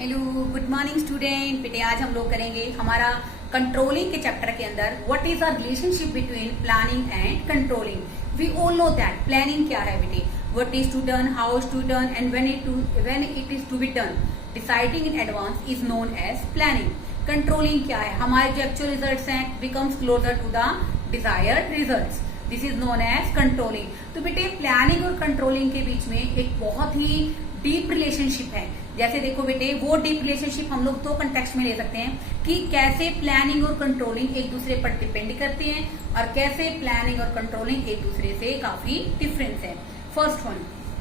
Hello good morning student. बेटे आज हम लोग करेंगे हमारा कंट्रोलिंग के चैप्टर के अंदर what is the relationship between planning and controlling. We all know that planning क्या है बेटे, what is to done, how is to done and when it is to be done, deciding in advance is known as planning. Controlling क्या है, हमारे जो actual results हैं becomes closer to the desired results, this is known as controlling. तो बेटे planning और controlling के बीच में एक बहुत ही डीप रिलेशनशिप है। जैसे देखो बेटे, वो डीप रिलेशनशिप हम लोग दो कंटेक्स्ट में ले सकते हैं कि कैसे प्लानिंग और कंट्रोलिंग एक दूसरे पर डिपेंड करते हैं और कैसे प्लानिंग और कंट्रोलिंग एक दूसरे से काफी डिफरेंस है। First one,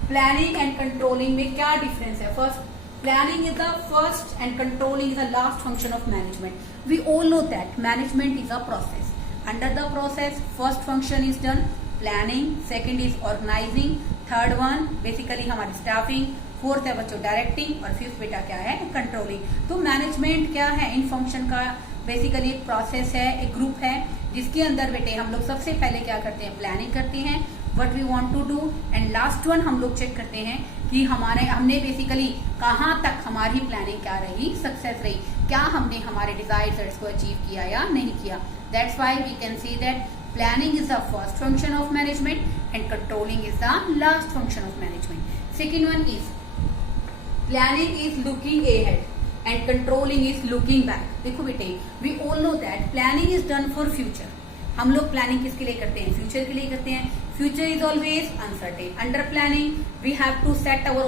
planning and controlling में क्या डिफरेंस है। First, planning is the first and controlling is the last function of management. We all know that management is a process. Under the process, first function is done planning, second is organizing, third one basically हमारी staffing, fourth है बच्चों directing और fifth बेटा क्या है controlling. तो management क्या है, इन फंक्शन का बेसिकली एक प्रोसेस है, एक ग्रुप है जिसके अंदर बेटे हम लोग सबसे पहले क्या करते हैं, प्लानिंग करते हैं what we want to do and last one हम लोग चेक करते हैं कि हमने बेसिकली कहाँ तक हमारी प्लानिंग क्या रही, सक्सेस रही, क्या हमने हमारे डिजायर्ड रिजल्ट्स को अचीव किया या नहीं किया। That's why we can see that planning is the first function of management and controlling is the last function of management. Second one is planning is looking ahead and controlling is looking back। देखो बेटे, we all know that planning is done for future। हम लोग planning किसके लिए करते हैं, future के लिए करते हैं। Future is always uncertain. Under planning we have to set our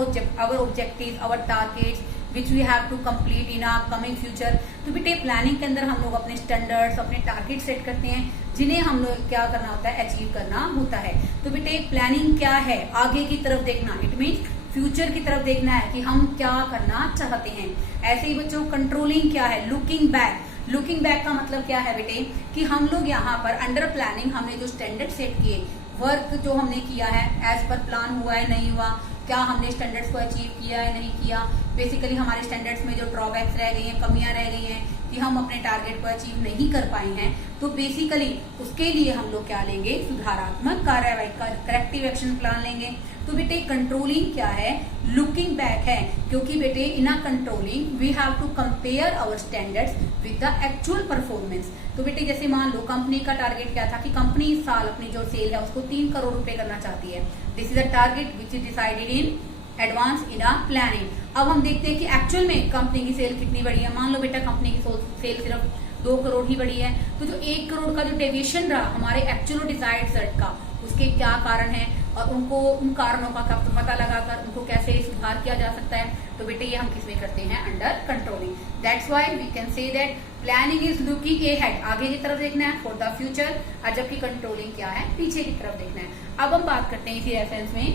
objectives, our targets which we have to complete in our coming future। तो बेटे प्लानिंग के अंदर हम लोग अपने स्टैंडर्ड्स, अपने टारगेट सेट करते हैं जिन्हें हम लोग क्या करना होता है, अचीव करना होता है। तो बेटे प्लानिंग क्या है, आगे की तरफ देखना, इट मीन्स फ्यूचर की तरफ देखना है कि हम क्या करना चाहते हैं। ऐसे ही बच्चों कंट्रोलिंग क्या है, लुकिंग बैक। लुकिंग बैक का मतलब क्या है बेटे कि हम लोग यहाँ पर अंडर प्लानिंग हमने जो स्टैंडर्ड सेट किए, वर्क जो हमने किया है एज पर प्लान हुआ है नहीं हुआ, क्या हमने स्टैंडर्ड्स को अचीव किया है नहीं किया, बेसिकली हमारे स्टैंडर्ड्स में जो ड्रॉबैक्स रह गई हैं, कमियां रह गई हैं कि हम अपने टारगेट को अचीव नहीं कर पाए हैं, तो बेसिकली उसके लिए हम लोग क्या लेंगे, सुधारात्मक कार्यवाही का करेक्टिव एक्शन प्लान लेंगे। तो बेटे कंट्रोलिंग क्या है, लुकिंग बैक है, क्योंकि बेटे in a controlling we have to compare our standards with the actual performance. तो बेटे जैसे मान लो कंपनी का टारगेट क्या था कि कंपनी इस साल अपनी जो सेल है उसको 3 करोड़ रुपए करना चाहती है। This is a target which is decided in advance in a planning. अब हम देखते हैं कि एक्चुअल में कंपनी की सेल कितनी बढ़ी है। मान लो बेटा कंपनी की सेल सिर्फ 2 करोड़ ही बढ़ी है, तो जो 1 करोड़ का जो डेविएशन रहा हमारे एक्चुअल डिजायर्ड रिजल्ट का, उसके क्या कारण है और उनको उन कारणों का पता लगाकर उनको कैसे सुधार किया जा सकता है। तो बेटे ये हम किसमें करते हैं, under controlling. That's why we can say that planning is looking ahead, आगे की तरफ देखना है फॉर द फ्यूचर, और जबकि कंट्रोलिंग क्या है, पीछे की तरफ देखना है। अब हम बात करते हैं इसी रेफरेंस में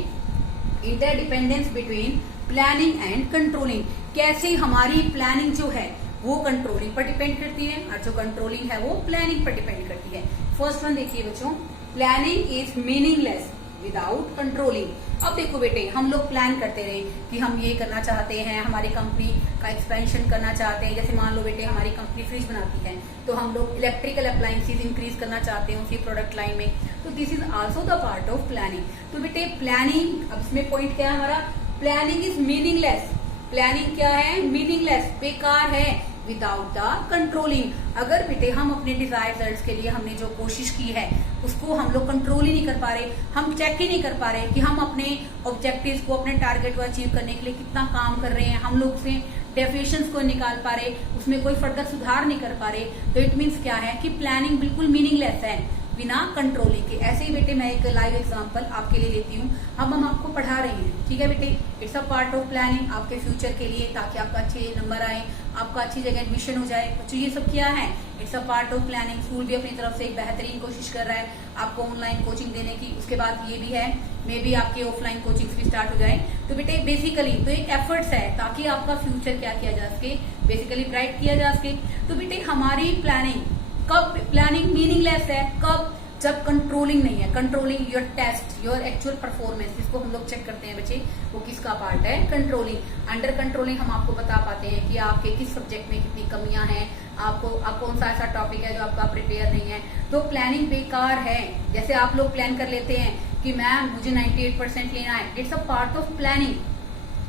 interdependence between planning and controlling. कैसे हमारी प्लानिंग जो है वो कंट्रोलिंग पर डिपेंड करती है और जो कंट्रोलिंग है वो प्लानिंग पर डिपेंड करती है। फर्स्ट वन देखिए बच्चों, planning is meaningless without controlling. अब देखो बेटे, हम लोग प्लान करते रहे कि हम ये करना चाहते हैं, हमारी कंपनी का एक्सपेंशन करना चाहते हैं। जैसे मान लो बेटे हमारी कंपनी फ्रिज बनाती है, तो हम लोग इलेक्ट्रिकल अप्लायंसेस इंक्रीज करना चाहते हैं उसी प्रोडक्ट लाइन में, तो this is also the part of planning. तो बेटे प्लानिंग, अब इसमें पॉइंट क्या है हमारा, प्लानिंग इज मीनिंगलेस। प्लानिंग क्या है, मीनिंगलेस, बेकार है विदाउट द कंट्रोलिंग। अगर बेटे हम अपने डिजायर्ड रिजल्ट्स के लिए हमने जो कोशिश की है उसको हम लोग कंट्रोल ही नहीं कर पा रहे, हम चेक ही नहीं कर पा रहे कि हम अपने ऑब्जेक्टिव्स को, अपने टारगेट को अचीव करने के लिए कितना काम कर रहे हैं, हम लोग उसमें डेफिएशंस को निकाल पा रहे, उसमें कोई फर्दर सुधार नहीं कर पा रहे, तो इट मीन्स क्या है कि प्लानिंग बिल्कुल मीनिंगलेस है बिना कंट्रोलिंग के। ऐसे ही बेटे मैं एक लाइव एग्जांपल आपके लिए लेती हूँ। अब हम आपको पढ़ा रहे हैं, ठीक है बेटे, it's a part of planning आपके फ्यूचर के लिए, ताकि आपका अच्छे नंबर आए, आपका अच्छी जगह एडमिशन हो जाए। तो ये सब क्या है, it's a part of planning. School भी अपनी तरफ से एक बेहतरीन कोशिश कर रहा है आपको ऑनलाइन कोचिंग देने की। उसके बाद ये भी है, मे बी आपकी ऑफलाइन कोचिंग भी स्टार्ट हो जाए। तो बेटे बेसिकली तो एक एफर्ट्स है ताकि आपका फ्यूचर क्या किया जा सके, बेसिकली ब्राइट किया जा सके। तो बेटे हमारी प्लानिंग कब, प्लानिंग मीनिंगलेस है कब, जब कंट्रोलिंग नहीं है। Controlling your test, your actual performance, जिसको हम लोग चेक करते हैं बच्चे, वो किसका पार्ट है, कंट्रोलिंग। अंडर कंट्रोलिंग हम आपको बता पाते हैं कि आपके किस सब्जेक्ट में कितनी कमियां हैं, आपको कौन सा ऐसा टॉपिक है जो आपका प्रिपेयर नहीं है। तो प्लानिंग बेकार है। जैसे आप लोग प्लान कर लेते हैं कि मैम मुझे 98% लेना है, it's a part of planning,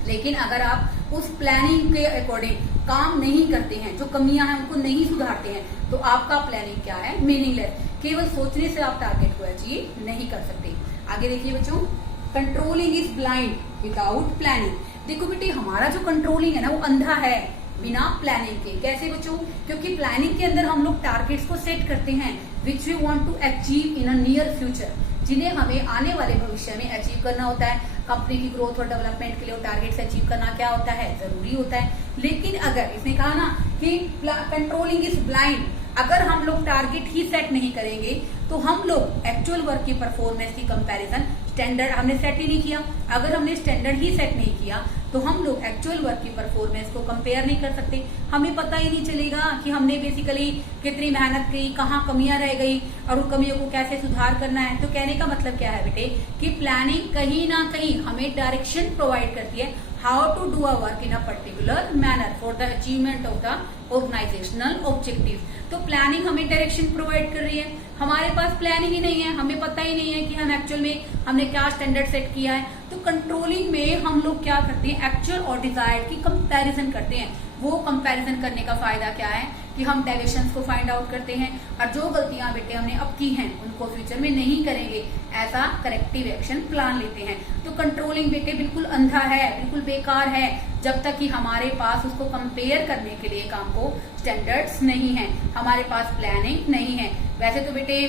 लेकिन अगर आप उस प्लानिंग के अकॉर्डिंग काम नहीं करते हैं, जो कमियां हैं उनको नहीं सुधारते हैं, तो आपका प्लानिंग क्या है, मीनिंगलेस। केवल सोचने से आप टारगेट को अचीव नहीं कर सकते। आगे देखिए बच्चों, controlling is blind without planning. देखो बेटे, हमारा जो कंट्रोलिंग है ना वो अंधा है बिना प्लानिंग के। कैसे बच्चों? क्योंकि प्लानिंग के अंदर हम लोग टारगेट्स को सेट करते हैं which we want to achieve in a near future, जिन्हें हमें आने वाले भविष्य में अचीव करना होता है। कंपनी की ग्रोथ और डेवलपमेंट के लिए टारगेट्स अचीव करना क्या होता है, जरूरी होता है। लेकिन अगर इसने कहा ना कि कंट्रोलिंग इज ब्लाइंड, अगर हम लोग टारगेट ही सेट नहीं करेंगे तो हम लोग एक्चुअल वर्क की परफॉर्मेंस की कंपैरिजन स्टैंडर्ड हमने सेट ही नहीं किया। अगर हमने स्टैंडर्ड ही सेट नहीं किया तो हम लोग एक्चुअल वर्क की परफॉर्मेंस को कंपेयर नहीं कर सकते। हमें पता ही नहीं चलेगा कि हमने बेसिकली कितनी मेहनत की, कहाँ कमियां रह गई और उन कमियों को कैसे सुधार करना है। तो कहने का मतलब क्या है बेटे कि प्लानिंग कहीं ना कहीं हमें डायरेक्शन प्रोवाइड करती है how to do a work in a particular manner for the achievement of the organisational objective. तो प्लानिंग हमें डायरेक्शन प्रोवाइड कर रही है। हमारे पास प्लानिंग ही नहीं है, हमें पता ही नहीं है कि हम एक्चुअल में हमने क्या स्टैंडर्ड सेट किया है। तो कंट्रोलिंग में हम लोग क्या करते हैं, एक्चुअल और डिजायर्ड की कंपैरिजन करते हैं। वो कंपैरिजन करने का फायदा क्या है कि हम डेविएशंस को फाइंड आउट करते हैं और जो गलतियां बेटे हमने अब की हैं उनको फ्यूचर में नहीं करेंगे, ऐसा करेक्टिव एक्शन प्लान लेते हैं। तो कंट्रोलिंग बेटे बिल्कुल अंधा है, बिल्कुल बेकार है, जब तक कि हमारे पास उसको कंपेयर करने के लिए काम को स्टैंडर्ड्स नहीं है, हमारे पास प्लानिंग नहीं है। वैसे तो बेटे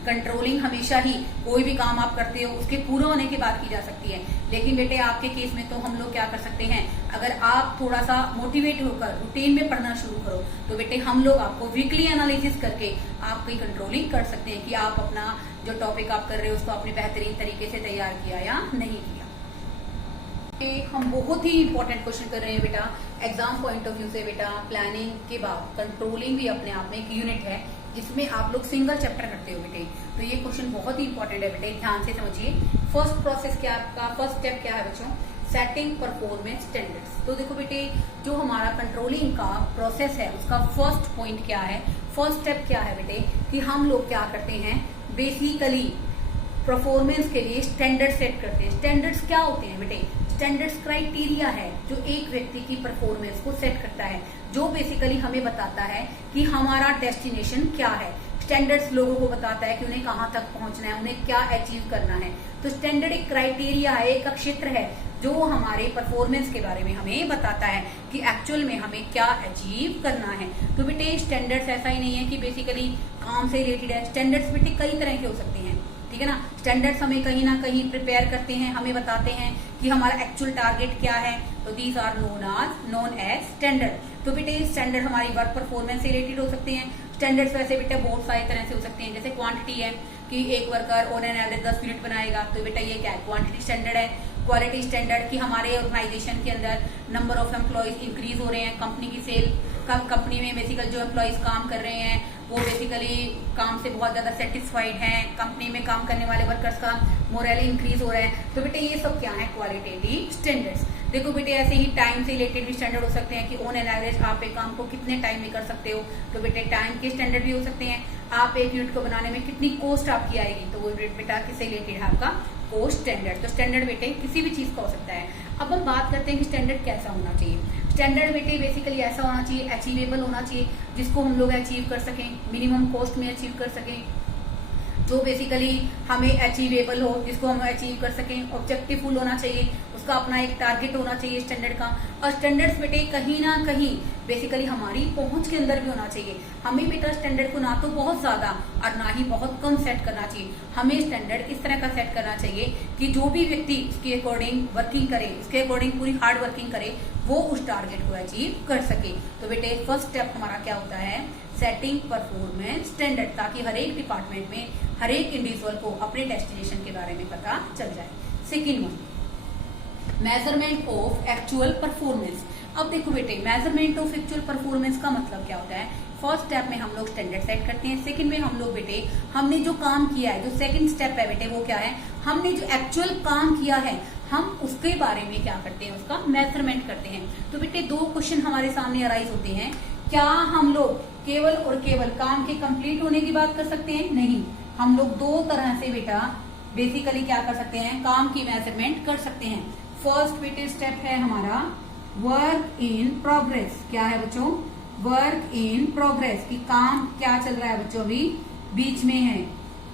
कंट्रोलिंग हमेशा ही कोई भी काम आप करते हो उसके पूरा होने की बात की जा सकती है, लेकिन बेटे आपके केस में तो हम लोग क्या कर सकते हैं, अगर आप थोड़ा सा मोटिवेट होकर रूटीन में पढ़ना शुरू करो तो बेटे हम लोग आपको वीकली एनालिसिस करके आपकी कंट्रोलिंग कर सकते हैं कि आप अपना जो टॉपिक आप कर रहे हो उसको आपने बेहतरीन तरीके से तैयार किया या नहीं किया। हम बहुत ही इंपॉर्टेंट क्वेश्चन कर रहे हैं बेटा एग्जाम पॉइंट ऑफ व्यू से। बेटा प्लानिंग के बाद कंट्रोलिंग भी अपने आप में एक यूनिट है जिसमें आप लोग सिंगल चैप्टर करते हो बेटे। तो ये क्वेश्चन बहुत ही इंपॉर्टेंट है बेटे, ध्यान से समझिए। फर्स्ट प्रोसेस क्या है आपका, फर्स्ट स्टेप क्या है बच्चों, सेटिंग परफॉर्मेंस स्टैंडर्ड्स। तो देखो बेटे जो हमारा कंट्रोलिंग का प्रोसेस है उसका फर्स्ट पॉइंट क्या है, फर्स्ट स्टेप क्या है बेटे कि हम लोग क्या करते हैं, बेसिकली परफॉर्मेंस के लिए स्टैंडर्ड सेट करते हैं। स्टैंडर्ड्स क्या होते हैं बेटे, स्टैंडर्ड्स क्राइटेरिया है जो एक व्यक्ति की परफॉर्मेंस को सेट करता है, जो बेसिकली हमें बताता है कि हमारा डेस्टिनेशन क्या है। स्टैंडर्ड्स लोगों को बताता है कि उन्हें कहाँ तक पहुंचना है, उन्हें क्या अचीव करना है। तो स्टैंडर्ड एक क्राइटेरिया है, एक क्षेत्र है जो हमारे परफॉर्मेंस के बारे में हमें बताता है कि एक्चुअल में हमें क्या अचीव करना है। तो बेटे स्टैंडर्ड्स ऐसा ही नहीं है कि बेसिकली काम से रिलेटेड है। स्टैंडर्ड्स बेटे कई तरह के हो सकते हैं, ठीक है ना। स्टैंडर्ड्स हमें कहीं ना कहीं प्रिपेयर करते हैं, हमें बताते हैं कि हमारा एक्चुअल टारगेट क्या है। तो these are known as standard. तो बेटे स्टैंडर्ड हमारी वर्क परफॉर्मेंस से रिलेटेड हो सकते हैं। स्टैंडर्ड्स वैसे बेटे बहुत सारी तरह से हो सकते हैं, जैसे क्वांटिटी है कि एक worker on an average 10 unit बनाएगा, तो बेटा ये क्या है, क्वांटिटी स्टैंडर्ड है। क्वालिटी स्टैंडर्ड कि हमारे ऑर्गेनाइजेशन के अंदर नंबर ऑफ एम्प्लॉयज इंक्रीज हो रहे हैं, कंपनी की सेल, कंपनी में बेसिकली जो एम्प्लॉयज काम कर रहे हैं वो बेसिकली काम से बहुत ज्यादा सेटिस्फाइड हैं, कंपनी में काम करने वाले वर्कर्स का मोरल इंक्रीज हो रहा है। तो बेटे ये सब क्या है, क्वालिटेटिव स्टैंडर्ड्स। देखो बेटे ऐसे ही टाइम से रिलेटेड भी स्टैंडर्ड हो सकते हैं कि ऑन एन एवरेज आप एक काम को कितने टाइम में कर सकते हो, तो बेटे टाइम के स्टैंडर्ड भी हो सकते हैं। आप एक यूनिट को बनाने में कितनी कॉस्ट आपकी आएगी, तो वो बेटा किससे रिलेटेड है, आपका कॉस्ट स्टैंडर्ड। तो स्टैंडर्ड बेटे किसी भी चीज का हो सकता है। अब हम बात करते हैं कि स्टैंडर्ड कैसा होना चाहिए। स्टैंडर्ड बेटे बेसिकली ऐसा होना चाहिए, अचीवेबल होना चाहिए, जिसको हम लोग अचीव कर सकें, मिनिमम कॉस्ट में अचीव कर सकें, जो बेसिकली हमें अचीवेबल हो, जिसको हम अचीव कर सकें। ऑब्जेक्टिवफुल होना चाहिए, उसका अपना एक टारगेट होना चाहिए स्टैंडर्ड का। और स्टैंडर्ड्स बेटे कहीं ना कहीं बेसिकली हमारी पहुंच के अंदर भी होना चाहिए। हमें बेटा स्टैंडर्ड को ना तो बहुत ज्यादा और ना ही बहुत कम सेट करना चाहिए। हमें स्टैंडर्ड इस तरह का सेट करना चाहिए कि जो भी व्यक्ति उसके अकॉर्डिंग वर्किंग करे, उसके अकॉर्डिंग पूरी हार्ड वर्किंग करे, वो उस टारगेट को अचीव कर सके। तो बेटे फर्स्ट स्टेप हमारा क्या होता है, सेटिंग परफॉर्मेंस स्टैंडर्ड, ताकि हर एक डिपार्टमेंट में हर एक इंडिविजुअल को अपने डेस्टिनेशन के बारे में पता चल जाए। Second one, measurement of actual performance. अब देखो बेटे मेजरमेंट ऑफ एक्चुअल परफॉर्मेंस का मतलब क्या होता है। फर्स्ट स्टेप में हम लोग स्टैंडर्ड सेट करते हैं, सेकंड में हम लोग बेटे हमने जो काम किया है, जो सेकंड स्टेप है बेटे वो क्या है, हमने जो एक्चुअल काम किया है हम उसके बारे में क्या करते हैं, उसका मेजरमेंट करते हैं। तो बेटे दो क्वेश्चन हमारे सामने अराइज होते हैं। क्या हम लोग केवल और केवल काम के कंप्लीट होने की बात कर सकते हैं? नहीं, हम लोग दो तरह से बेटा बेसिकली क्या कर सकते हैं, काम की मेजरमेंट कर सकते हैं। फर्स्ट बेटे स्टेप है हमारा वर्क इन प्रोग्रेस। क्या है बच्चों? वर्क इन प्रोग्रेस, कि काम क्या चल रहा है बच्चों, अभी बीच में है।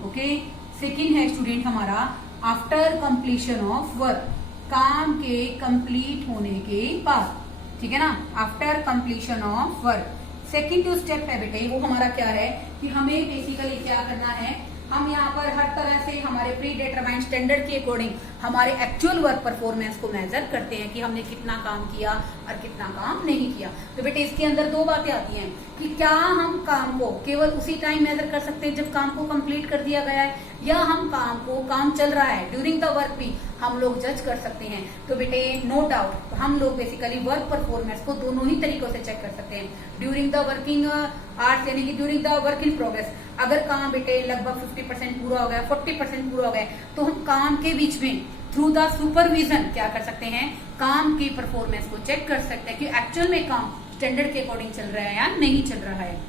ओके। सेकेंड है स्टूडेंट हमारा आफ्टर कंप्लीशन ऑफ वर्क, काम के कंप्लीट होने के बाद, ठीक है ना, after completion of work. Second जो स्टेप है बेटे वो हमारा क्या है कि हमें बेसिकली क्या करना है, हम यहाँ पर हर तरह से हमारे प्री डिटरमाइंड स्टैंडर्ड के अकॉर्डिंग हमारे एक्चुअल वर्क परफॉर्मेंस को मेजर करते हैं कि हमने कितना काम किया और कितना काम नहीं किया। तो बेटे इसके अंदर दो बातें आती हैं कि क्या हम काम को केवल उसी टाइम मेजर कर सकते हैं जब काम को कंप्लीट कर दिया गया है, या हम काम चल रहा है ड्यूरिंग द वर्क भी हम लोग जज कर सकते हैं। तो बेटे नो डाउट हम लोग बेसिकली वर्क परफॉर्मेंस को दोनों ही तरीकों से चेक कर सकते हैं। ड्यूरिंग द वर्किंग आवर्स यानी कि during the work in progress, अगर काम बेटे लगभग 50% पूरा हो गया, 40% पूरा हो गया, तो हम काम के बीच में थ्रू द सुपरविजन क्या कर सकते हैं, काम की परफॉर्मेंस को चेक कर सकते हैं कि एक्चुअल में काम स्टैंडर्ड के अकॉर्डिंग चल रहा है या नहीं चल रहा है।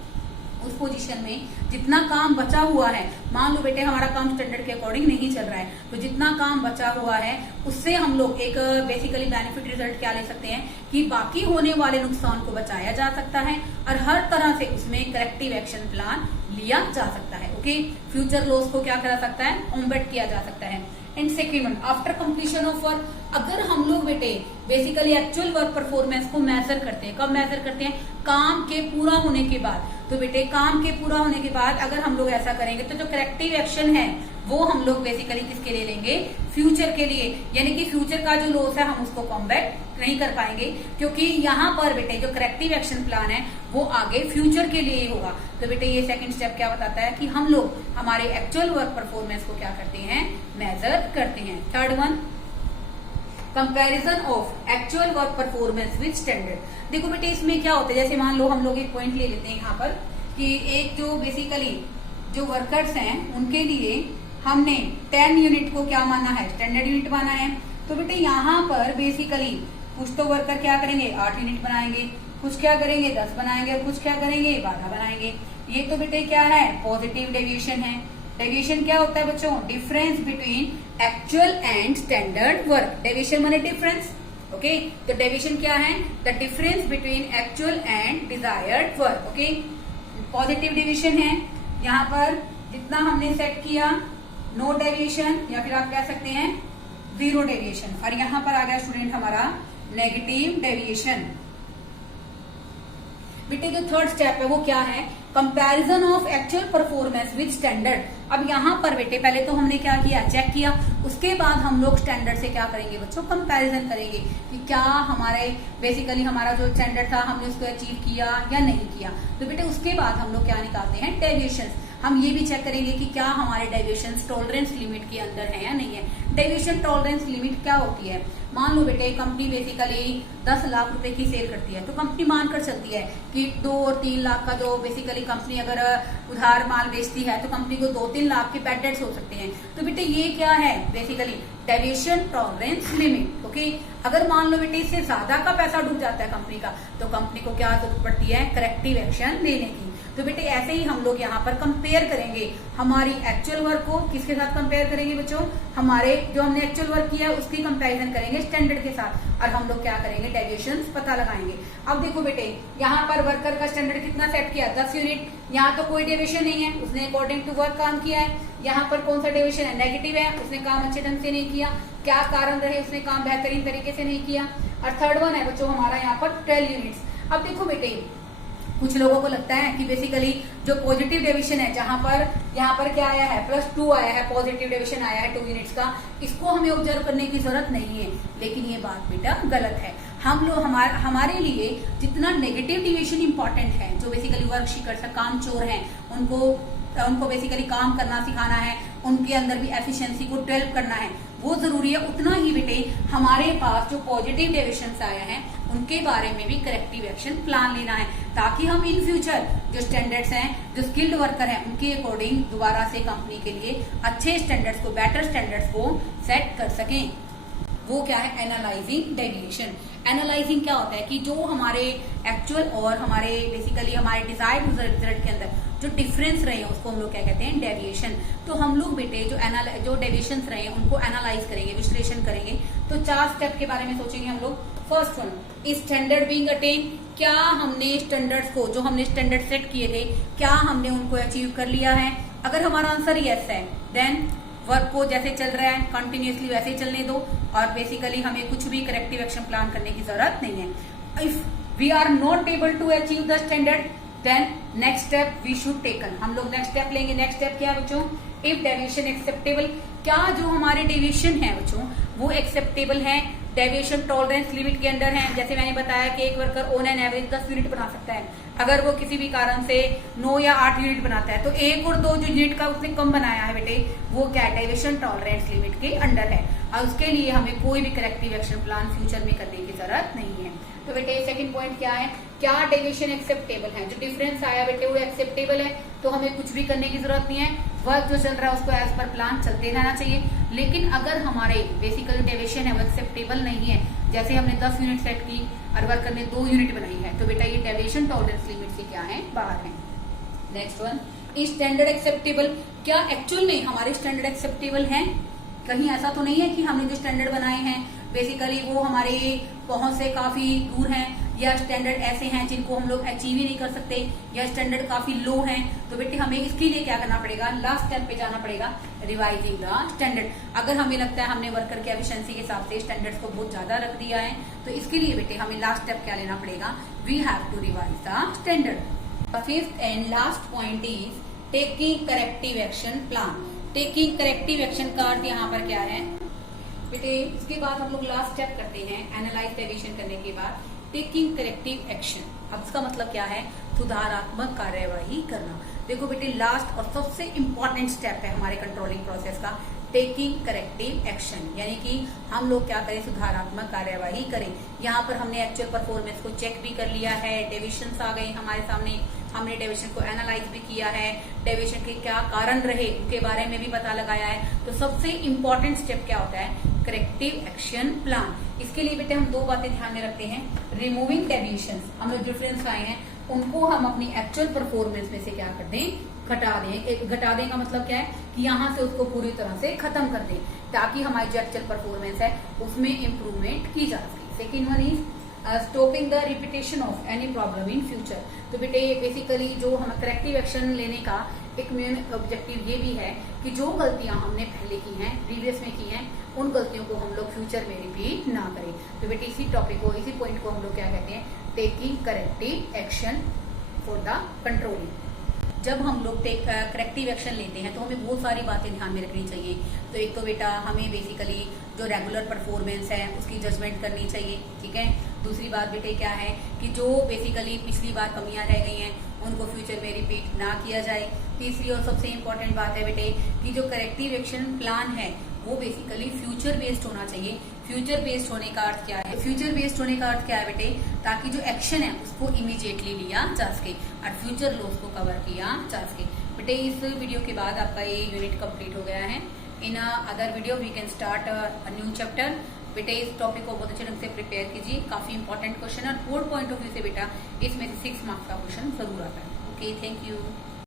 उस पोजीशन में जितना काम बचा हुआ है, मान लो बेटे हमारा काम स्टैंडर्ड के अकॉर्डिंग नहीं चल रहा है, तो जितना काम बचा हुआ है उससे हम लोग एक बेसिकली बेनिफिट रिजल्ट क्या ले सकते हैं कि बाकी होने वाले नुकसान को बचाया जा सकता है और हर तरह से उसमें करेक्टिव एक्शन प्लान लिया जा सकता है। ओके। फ्यूचर लॉस को क्या करा सकता है, कॉम्बैट किया जा सकता है। And second one after completion of work, अगर हम लोग बेटे बेसिकली एक्चुअल वर्क परफॉर्मेंस को मेजर करते हैं, कब मेजर करते हैं, काम के पूरा होने के बाद। तो बेटे काम के पूरा होने के बाद अगर हम लोग ऐसा करेंगे तो जो करेक्टिव एक्शन है वो हम लोग बेसिकली किसके लिए लेंगे, फ्यूचर के लिए, यानी कि फ्यूचर का जो लॉस है हम उसको कॉम्बैट नहीं कर पाएंगे, क्योंकि यहाँ पर बेटे जो करेक्टिव एक्शन प्लान है वो आगे फ्यूचर के लिए ही होगा। तो बेटे ये सेकंड स्टेप क्या बताता है कि हम लोग हमारे एक्चुअल वर्क परफॉर्मेंस को क्या करते हैं, मेजर करते हैं। Third one comparison of actual work performance with standard. देखो बेटे इसमें क्या होता है, जैसे मान लो हम लोग एक पॉइंट ले लेते हैं यहाँ पर कि एक जो बेसिकली जो वर्कर्स हैं उनके लिए हमने 10 यूनिट को क्या माना है, स्टैंडर्ड यूनिट माना है। तो बेटे यहाँ पर बेसिकली कुछ तो वर्कर क्या करेंगे 8 यूनिट बनाएंगे, कुछ क्या करेंगे 10 बनाएंगे और कुछ क्या करेंगे 12 बनाएंगे। ये तो बेटे क्या है, पॉजिटिव डेविएशन है। डेविएशन क्या होता है बच्चों, difference between actual and standard work. Deviation माने डिफरेंस। ओके। तो डेविएशन क्या है, the difference between actual and desired work. Okay. Positive deviation है, यहाँ पर जितना हमने सेट किया नो डेविएशन, या फिर आप कह सकते हैं 0 डेविएशन, और यहाँ पर आ गया स्टूडेंट हमारा नेगेटिव डेविएशन। बेटे जो थर्ड स्टेप है वो क्या है, comparison of actual performance with standard. अब यहाँ पर बेटे पहले तो हमने क्या किया, चेक किया, उसके बाद हम लोग स्टैंडर्ड से क्या करेंगे बच्चों, कंपैरिजन करेंगे कि क्या हमारे बेसिकली हमारा जो स्टैंडर्ड था हमने उसको अचीव किया या नहीं किया। तो बेटे उसके बाद हम लोग क्या निकालते हैं, डेविएशन। हम ये भी चेक करेंगे कि क्या हमारे डेविएशन टॉलरेंस लिमिट के अंदर है या नहीं है। डेविएशन टॉलरेंस लिमिट क्या होती है, मान लो बेटे कंपनी बेसिकली 10 लाख रुपए की सेल करती है, तो कंपनी मानकर चलती है कि 2 और 3 लाख का जो बेसिकली कंपनी अगर उधार माल बेचती है तो कंपनी को 2-3 लाख के बैड डेट्स हो सकते हैं। तो बेटे ये क्या है, basically deviation tolerance limit. Okay. अगर मान लो बेटे इससे ज्यादा का पैसा डूब जाता है कंपनी का, तो कंपनी को क्या जरूरत पड़ती है, करेक्टिव एक्शन लेने की। तो बेटे ऐसे ही हम लोग यहाँ पर कंपेयर करेंगे हमारी एक्चुअल वर्क को, किसके साथ कंपेयर करेंगे बच्चों, हमारे जो हमने एक्चुअल वर्क किया है उसकी कंपैरिजन करेंगे स्टैंडर्ड के साथ, और हम लोग क्या करेंगे, डेविएशंस पता लगाएंगे। अब देखो बेटे यहाँ पर वर्कर का स्टैंडर्ड कितना सेट किया, 10 यूनिट, यहाँ तो कोई डेविएशन नहीं है, उसने अकॉर्डिंग टू वर्क काम किया है। यहाँ पर कौन सा डेविएशन है, नेगेटिव है, उसने काम अच्छे ढंग से नहीं किया। क्या कारण रहे, उसने काम बेहतरीन तरीके से नहीं किया। और थर्ड वन है बच्चों हमारा यहाँ पर 12 यूनिट्स। अब देखो बेटे कुछ लोगों को लगता है कि बेसिकली जो पॉजिटिव डेविएशन है, जहां पर यहाँ पर क्या आया है, +2 आया है, पॉजिटिव डेविएशन आया है 2 यूनिट्स का, इसको हमें ऑब्जर्व करने की जरूरत नहीं है। लेकिन ये बात बेटा गलत है। हम लोग हमारे लिए जितना नेगेटिव डेविएशन इंपॉर्टेंट है, जो बेसिकली वर्क शीकर से काम चोर है उनको बेसिकली काम करना सिखाना है, उनके अंदर भी एफिशिएंसी को डेवलप करना है, वो जरूरी है। उतना ही बेटे हमारे पास जो पॉजिटिव डेविएशंस आए हैं उनके बारे में भी करेक्टिव एक्शन प्लान लेना है, ताकि हम इन फ्यूचर जो स्टैंडर्ड्स हैं, जो स्किल्ड वर्कर हैं, उनके अकॉर्डिंग दोबारा से कंपनी के लिए अच्छे स्टैंडर्ड्स को, बेटर स्टैंडर्ड्स को सेट कर सकें। वो क्या है, एनालाइजिंग डेविएशन। एनालाइजिंग क्या होता है कि जो हमारे एक्चुअल और हमारे बेसिकली हमारे डिजायर्ड रिजल्ट के अंदर जो डिफरेंस रहे हैं उसको हम लोग क्या कहते हैं, डेविएशन। तो हम लोग बेटे जो डेविएशन रहे हैं उनको एनालाइज करेंगे, विश्लेषण करेंगे। तो 4 स्टेप के बारे में सोचेंगे हम लोग। First one, standard being attain, क्या हमने स्टैंडर्ड्स को, जो हमने स्टैंडर्ड सेट किए थे, क्या हमने उनको अचीव कर लिया है? अगर हमारा आंसर यस है, देन वर्क को जैसे चल रहा है कंटिन्यूअसली वैसे ही चलने दो, और बेसिकली हमें कुछ भी करेक्टिव एक्शन प्लान करने की जरूरत नहीं है। If we are not able to achieve the standard, then next step we should taken, हम लोग नेक्स्ट स्टेप लेंगे। नेक्स्ट स्टेप क्या है बच्चों? इफ डेविएशन एक्सेप्टेबल, क्या जो हमारे डेविएशन है बच्चों वो एक्सेप्टेबल है, डेविएशन टॉलरेंस लिमिट के अंदर है। जैसे मैंने बताया कि एक worker on an average 10 unit बना सकता है, अगर वो किसी भी कारण से 9 या 8 यूनिट बनाता है तो 1 और 2 जो यूनिट का उसने कम बनाया है बेटे, वो क्या डेविएशन टॉलरेंस लिमिट के अंडर है, और उसके लिए हमें कोई भी करेक्टिव एक्शन प्लान फ्यूचर में करने की जरूरत नहीं है। तो बेटे सेकंड पॉइंट क्या है? क्या डेविएशन एक्सेप्टेबल है? जो डिफरेंस आया बेटे वो एक्सेप्टेबल है, तो हमें कुछ भी करने की जरूरत नहीं है, वर्क जो चल रहा है उसको एज पर प्लान चलते रहना चाहिए। लेकिन अगर हमारे बेसिकल डेविएशन है वो एक्सेप्टेबल नहीं है, जैसे हमने 10 यूनिट सेट की और वर्कर ने 2 यूनिट बनाई है, तो बेटा ये डेविएशन टॉलरेंस लिमिट से क्या है, बाहर है। नेक्स्ट वन, स्टैंडर्ड एक्सेप्टेबल, क्या एक्चुअल में हमारे स्टैंडर्ड एक्सेप्टेबल हैं? कहीं ऐसा तो नहीं है कि हमने जो स्टैंडर्ड बनाए हैं बेसिकली वो हमारे पहुंच से काफी दूर हैं, या स्टैंडर्ड ऐसे हैं जिनको हम लोग अचीव ही नहीं कर सकते, या स्टैंडर्ड काफी लो हैं। तो बेटे हमें इसके लिए क्या करना पड़ेगा? लास्ट स्टेप पे जाना पड़ेगा, रिवाइजिंग द स्टैंडर्ड। अगर हमें लगता है हमने वर्कर की एफिशिएंसी के हिसाब से स्टैंडर्ड्स को बहुत ज्यादा रख दिया है, तो इसके लिए बेटे हमें लास्ट स्टेप क्या लेना पड़ेगा? We have to revise the standard. Fifth and last point is taking corrective action plan. Taking corrective action का अर्थ यहाँ पर क्या है बेटे? इसके बाद हम लोग लास्ट स्टेप करते हैं, एनालाइज डेविएशन करने के बाद टेकिंग करेक्टिव एक्शन। अब इसका मतलब क्या है? सुधारात्मक कार्यवाही करना। देखो बेटे लास्ट और सबसे इंपॉर्टेंट स्टेप है हमारे कंट्रोलिंग प्रोसेस का, टेकिंग करेक्टिव एक्शन, यानी कि हम लोग क्या करें? सुधारात्मक कार्यवाही करें। यहाँ पर हमने एक्चुअल परफॉर्मेंस को चेक भी कर लिया है, डेविएशंस आ गए हमारे सामने, हमने डेविएशन को एनालाइज भी किया है, डेविएशन के क्या कारण रहे उनके बारे में भी पता लगाया है। तो सबसे इंपॉर्टेंट स्टेप क्या होता है? Corrective action plan. इसके लिए बेटे हम 2 बातें ध्यान में रखते हैं, रिमूविंग डेविएशंस, हम जो डिफरेंस आए हैं उनको हम अपनी एक्चुअल परफॉर्मेंस में से क्या कर दें? घटा दें। घटा दें का मतलब क्या है कि यहाँ से उसको पूरी तरह से खत्म कर दें, ताकि हमारी जो एक्चुअल परफॉर्मेंस है उसमें इम्प्रूवमेंट की जा सके। Second one is stopping the repetition of any problem in future. तो बेटे बेसिकली जो हम करेक्टिव एक्शन लेने का एक मेन ऑब्जेक्टिव ये भी है कि जो गलतियां हमने पहले की हैं, प्रीवियस में की हैं, उन गलतियों को हम लोग फ्यूचर में रिपीट ना करें। तो बेटे इसी टॉपिक को, इसी पॉइंट को हम लोग क्या कहते हैं? Taking corrective action for the controlling. जब हम लोग करेक्टिव एक्शन लेते हैं तो हमें बहुत सारी बातें ध्यान में रखनी चाहिए। तो एक तो बेटा हमें बेसिकली जो रेगुलर परफॉर्मेंस है उसकी जजमेंट करनी चाहिए, ठीक है। दूसरी बात बेटे क्या है कि जो बेसिकली पिछली बार कमियां रह गई हैं उनको फ्यूचर में रिपीट ना किया जाए। तीसरी और सबसे इम्पोर्टेंट बात है बेटे कि जो करेक्टिव एक्शन प्लान है वो बेसिकली फ्यूचर बेस्ड होना चाहिए। फ्यूचर बेस्ड होने का अर्थ क्या है? फ्यूचर बेस्ड होने का अर्थ क्या है बेटे? ताकि जो एक्शन है उसको इमीडिएटली लिया जा सके और फ्यूचर लॉस को कवर किया जा सके। बेटे इस वीडियो के बाद आपका ये यूनिट कंप्लीट हो गया है। In other video we can start a new chapter. बेटे इस टॉपिक को बहुत अच्छे ढंग से प्रिपेयर कीजिए, काफी इंपॉर्टेंट क्वेश्चन और 4 पॉइंट ऑफ व्यू से बेटा इसमें से 6 मार्क्स का क्वेश्चन जरूर आता है। Okay, thank you.